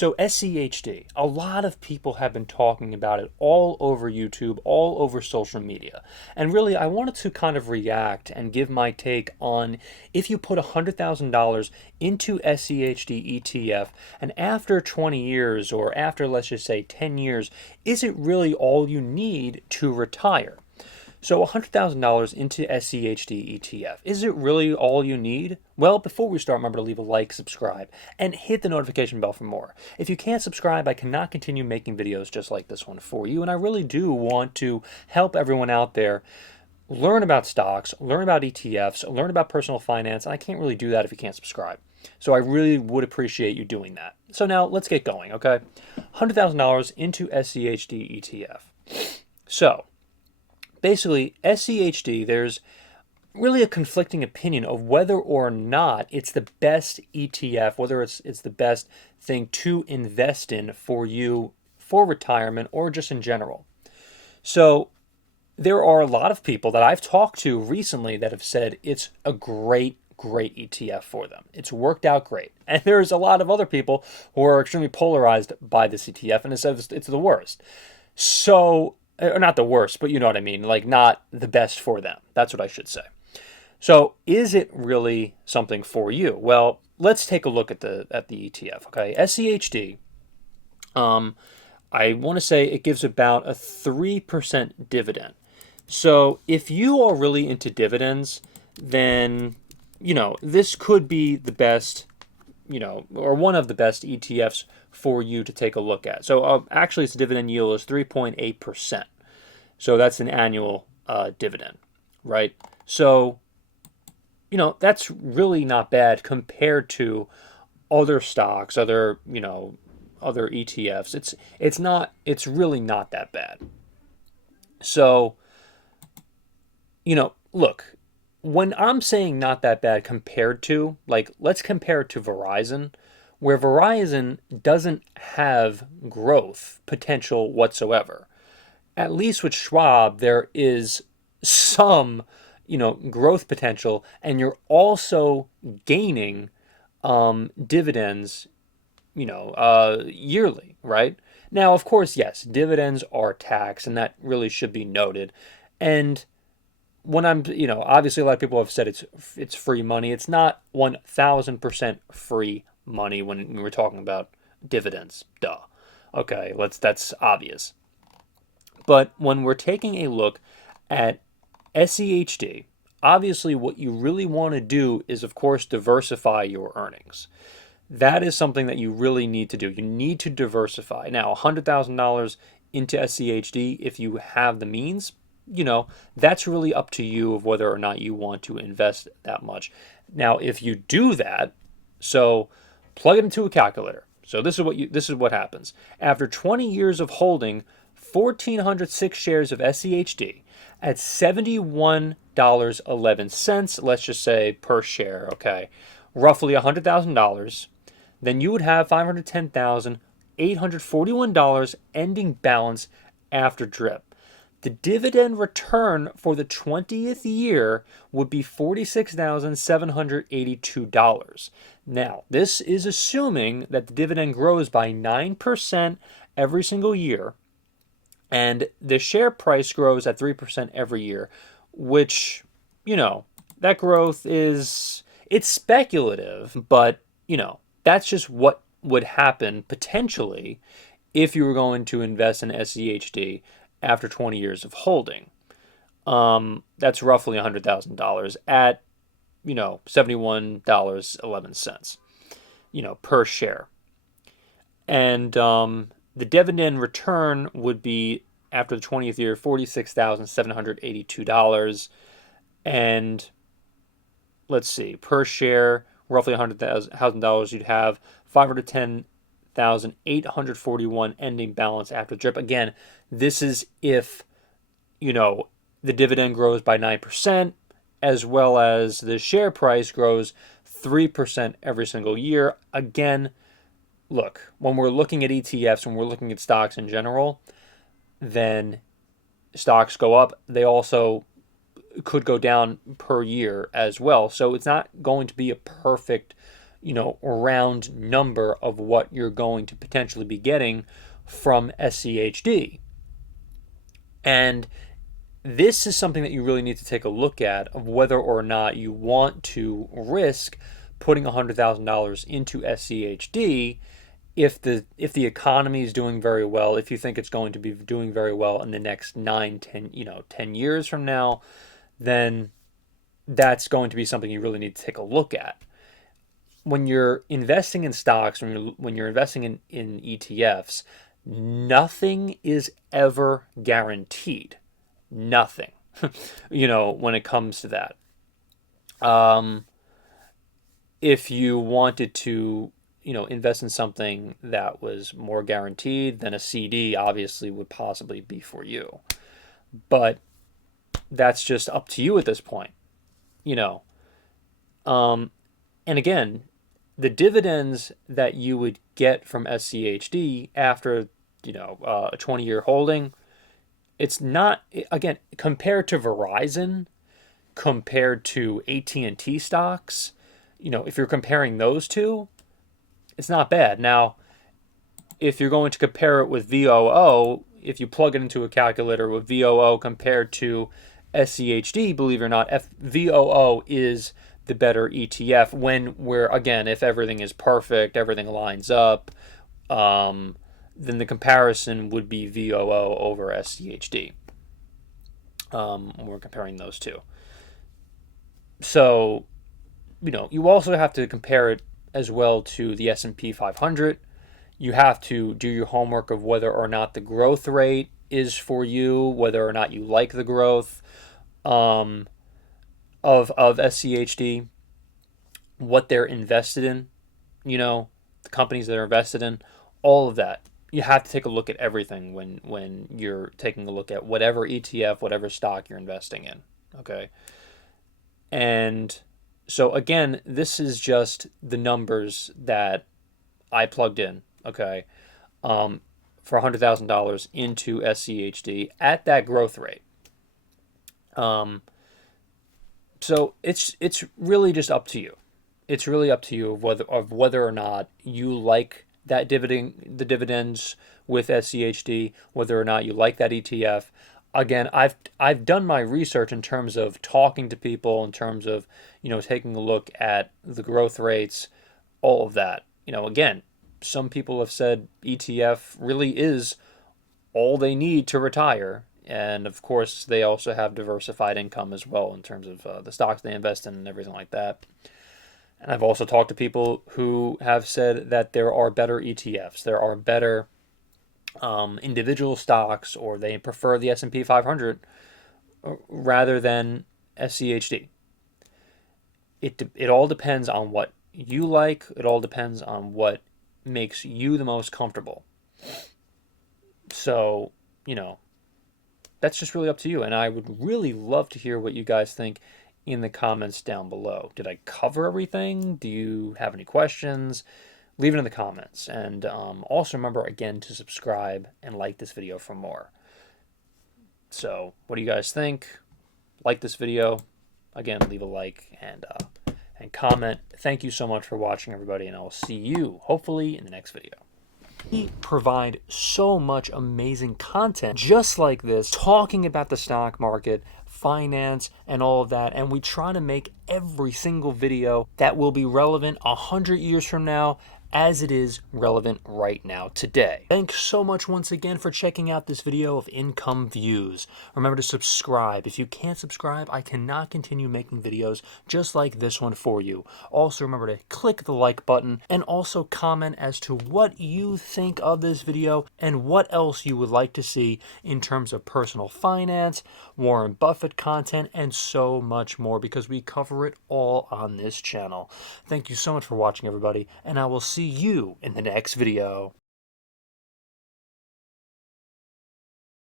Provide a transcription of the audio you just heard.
So SCHD, a lot of people have been talking about it all over YouTube, all over social media. And really, I wanted to kind of react and give my take on if you put $100,000 into SCHD ETF and after 20 years or after, let's just say, 10 years, is it really all you need to retire? So $100,000 into SCHD ETF, is it really all you need? Well, before we start, remember to leave a like, subscribe, and hit the notification bell for more. If you can't subscribe, I cannot continue making videos just like this one for you, and I really do want to help everyone out there learn about stocks, learn about ETFs, learn about personal finance, and I can't really do that if you can't subscribe. So I really would appreciate you doing that. So now let's get going, okay? $100,000 into SCHD ETF. So basically, SCHD, there's really a conflicting opinion of whether or not it's the best ETF, whether it's the best thing to invest in for you for retirement or just in general. So there are a lot of people that I've talked to recently that have said it's a great ETF for them. It's worked out great. And there's a lot of other people who are extremely polarized by this ETF and it says it's the worst. So, or not the worst, but you know what I mean, like not the best for them. That's what I should say. So is it really something for you? Well, let's take a look at the ETF, okay? SCHD, I want to say it gives about a 3% dividend. So if you are really into dividends, then, this could be the best, or one of the best ETFs for you to take a look at. So actually, its dividend yield is 3.8%. So that's an annual dividend, right? So, that's really not bad compared to other stocks, other ETFs. It's really not that bad. So, look, when I'm saying not that bad compared to, like, let's compare it to Verizon, where Verizon doesn't have growth potential whatsoever. At least with Schwab, there is some, growth potential, and you're also gaining dividends, yearly, right? Now, of course, yes, dividends are taxed, and that really should be noted. And when I'm, obviously a lot of people have said it's free money. It's not 1,000% free money when we're talking about dividends. Duh. Okay, that's obvious. But when we're taking a look at SCHD, obviously what you really want to do is, of course, diversify your earnings. That is something that you really need to do. You need to diversify. Now, $100,000 into SCHD, if you have the means, that's really up to you of whether or not you want to invest that much. Now, if you do that, so plug it into a calculator. So this is what happens. After 20 years of holding 1,406 shares of SCHD at $71.11, let's just say per share, okay, roughly $100,000, then you would have $510,841 ending balance after DRIP. The dividend return for the 20th year would be $46,782. Now, this is assuming that the dividend grows by 9% every single year, and the share price grows at 3% every year, which, that growth it's speculative, but, that's just what would happen potentially if you were going to invest in SCHD after 20 years of holding. That's roughly $100,000 at, $71.11, per share. And the dividend return would be, after the 20th year, $46,782. And let's see, per share, roughly $100,000, you'd have $510,841 ending balance after DRIP. Again, this is if, the dividend grows by 9%, as well as the share price grows 3% every single year. Again, look, when we're looking at ETFs, when we're looking at stocks in general, then stocks go up. They also could go down per year as well. So it's not going to be a perfect, round number of what you're going to potentially be getting from SCHD. And this is something that you really need to take a look at, of whether or not you want to risk putting $100,000 into SCHD if the economy is doing very well, if you think it's going to be doing very well in the next 10 years from now, then that's going to be something you really need to take a look at. When you're investing in stocks, when you're investing in ETFs, nothing is ever guaranteed. Nothing. When it comes to that. If you wanted to, invest in something that was more guaranteed, then a CD obviously would possibly be for you. But that's just up to you at this point. And again, the dividends that you would get from SCHD after, a 20-year holding, it's not, again, compared to Verizon, compared to AT&T stocks, if you're comparing those two, it's not bad. Now, if you're going to compare it with VOO, if you plug it into a calculator with VOO compared to SCHD, believe it or not, VOO is the better ETF if everything is perfect, everything lines up, then the comparison would be VOO over SCHD. When we're comparing those two. So, you also have to compare it as well to the S&P 500. You have to do your homework of whether or not the growth rate is for you, whether or not you like the growth of SCHD, what they're invested in, the companies that are invested in, all of that. You have to take a look at everything when you're taking a look at whatever ETF, whatever stock you're investing in. Okay. And so again, this is just the numbers that I plugged in. Okay. For $100,000 into SCHD at that growth rate. So it's really just up to you. It's really up to you of whether or not you like the dividends with SCHD, whether or not you like that ETF. Again, I've done my research in terms of talking to people, in terms of taking a look at the growth rates, all of that. Again, some people have said ETF really is all they need to retire, and of course they also have diversified income as well in terms of the stocks they invest in and everything like that. And I've also talked to people who have said that there are better ETFs, there are better individual stocks, or they prefer the S&P 500 rather than SCHD. It all depends on what you like. It all depends on what makes you the most comfortable. So, that's just really up to you. And I would really love to hear what you guys think in the comments down below. Did I cover everything? Do you have any questions? Leave it in the comments. And also remember, again, to subscribe and like this video for more. So what do you guys think? Like this video. Again, leave a like and comment. Thank you so much for watching, everybody, and I'll see you, hopefully, in the next video. We provide so much amazing content just like this, talking about the stock market, finance, and all of that, and we try to make every single video that will be relevant 100 years from now as it is relevant right now today. Thanks so much once again for checking out this video of income views. Remember to subscribe. If you can't subscribe, I cannot continue making videos just like this one for you. Also remember to click the like button and also comment as to what you think of this video and what else you would like to see in terms of personal finance, Warren Buffett content, and so much more, because we cover it all on this channel. Thank you so much for watching, everybody, and I will see you in the next video.